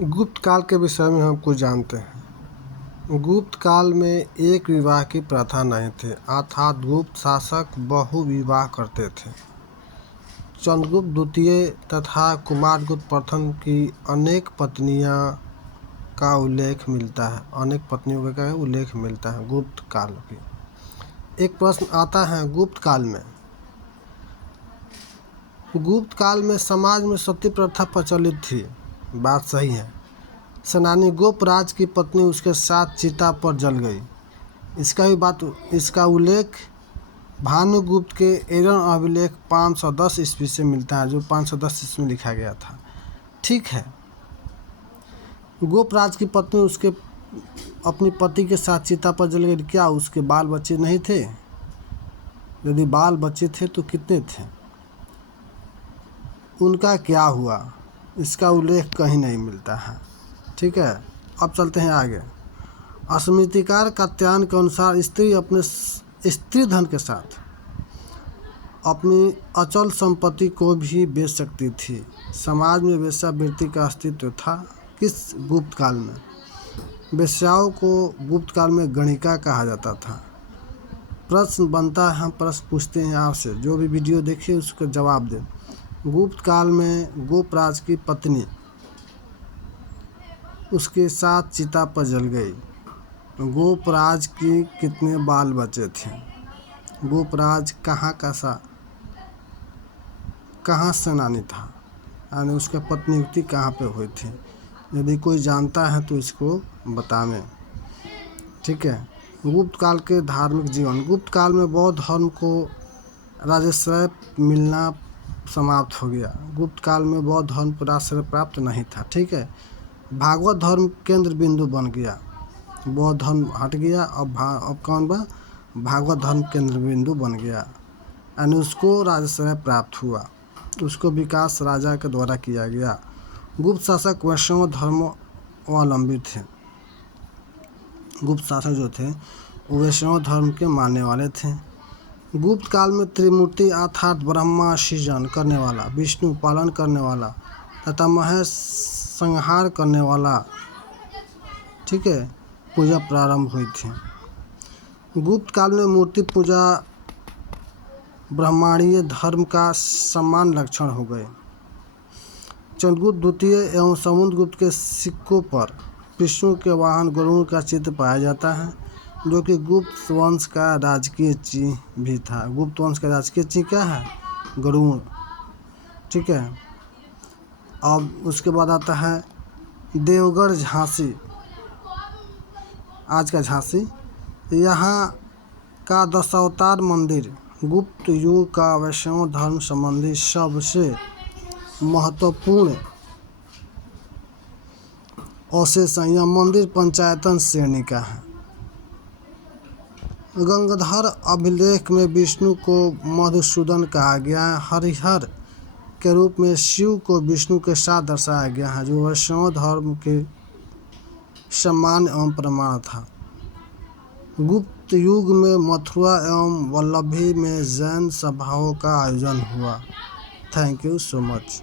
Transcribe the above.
गुप्त काल के विषय में हम कुछ जानते हैं। गुप्त काल में एक विवाह की प्रथा नहीं थी, अर्थात गुप्त शासक बहु विवाह करते थे। चंद्रगुप्त द्वितीय तथा कुमारगुप्त प्रथम की अनेक पत्नियों का उल्लेख मिलता है। अनेक पत्नियों का उल्लेख मिलता है गुप्त काल की। एक प्रश्न आता है गुप्त काल में समाज में सती प्रथा प्रचलित थी। बात सही है। सेनानी गोपराज की पत्नी उसके साथ चिता पर जल गई। इसका उल्लेख भानुगुप्त के एरन अभिलेख 510 ईस्वी से मिलता है, जो 510 ईस्वी में लिखा गया था। ठीक है, गोपराज की पत्नी उसके अपनी पति के साथ चिता पर जल गई। क्या उसके बाल बच्चे नहीं थे? यदि बाल बच्चे थे तो कितने थे? उनका क्या हुआ? इसका उल्लेख कहीं नहीं मिलता है। ठीक है, अब चलते हैं आगे। स्मृतिकार कात्यायन के अनुसार स्त्री अपने स्त्री धन के साथ अपनी अचल संपत्ति को भी बेच सकती थी। समाज में वेश्यावृत्ति का अस्तित्व था। किस गुप्त काल में? वेश्याओं को गुप्त काल में गणिका कहा जाता था। प्रश्न बनता है, हम प्रश्न पूछते हैं आपसे, जो भी वीडियो देखिए उसका जवाब दें। गुप्त काल में गोपराज की पत्नी उसके साथ चिता पर जल गई। गोपराज की कितने बाल बचे थे? गोपराज कहाँ सेनानी था, यानी उसका पत्नी युक्ति कहाँ पे हुई थी? यदि कोई जानता है तो इसको बतावें। ठीक है, गुप्त काल के धार्मिक जीवन। गुप्त काल में बौद्ध धर्म को राजाश्रय मिलना समाप्त हो गया। गुप्त काल में बौद्ध धर्म को राजाश्रय प्राप्त नहीं था। ठीक है, भागवत धर्म केंद्र बिंदु बन गया। बौद्ध धर्म हट गया, अब कौन बा? भागवत धर्म केंद्र बिंदु बन गया, यानी उसको राजाश्रय प्राप्त हुआ। उसको विकास राजा के द्वारा किया गया। गुप्त शासक वैष्णव धर्मावलंबी थे। गुप्त शासक जो थे वो वैष्णव धर्म के मानने वाले थे। गुप्त काल में त्रिमूर्ति अर्थात ब्रह्मा सृजन करने वाला, विष्णु पालन करने वाला तथा महेश संहार करने वाला, ठीक है, पूजा प्रारंभ हुई थी। गुप्त काल में मूर्ति पूजा ब्राह्मणीय धर्म का समान लक्षण हो गए। चंद्रगुप्त द्वितीय एवं समुद्रगुप्त के सिक्कों पर विष्णु के वाहन गरुड़ का चित्र पाया जाता है, जो कि गुप्त वंश का राजकीय चिन्ह भी था। गुप्त वंश का राजकीय चिन्ह क्या है? गरुड़। ठीक है, अब उसके बाद आता है देवगढ़ झांसी, आज का झांसी। यहाँ का दशावतार मंदिर गुप्त युग का वैष्णव धर्म संबंधी सबसे महत्वपूर्ण अवशेष। यह मंदिर पंचायतन श्रेणी का है। गंगाधर अभिलेख में विष्णु को मधुसूदन कहा गया है। हरिहर के रूप में शिव को विष्णु के साथ दर्शाया गया है, जो वैष्णव धर्म के सम्मान एवं प्रमाण था। गुप्त युग में मथुरा एवं वल्लभी में जैन सभाओं का आयोजन हुआ। Thank you so much.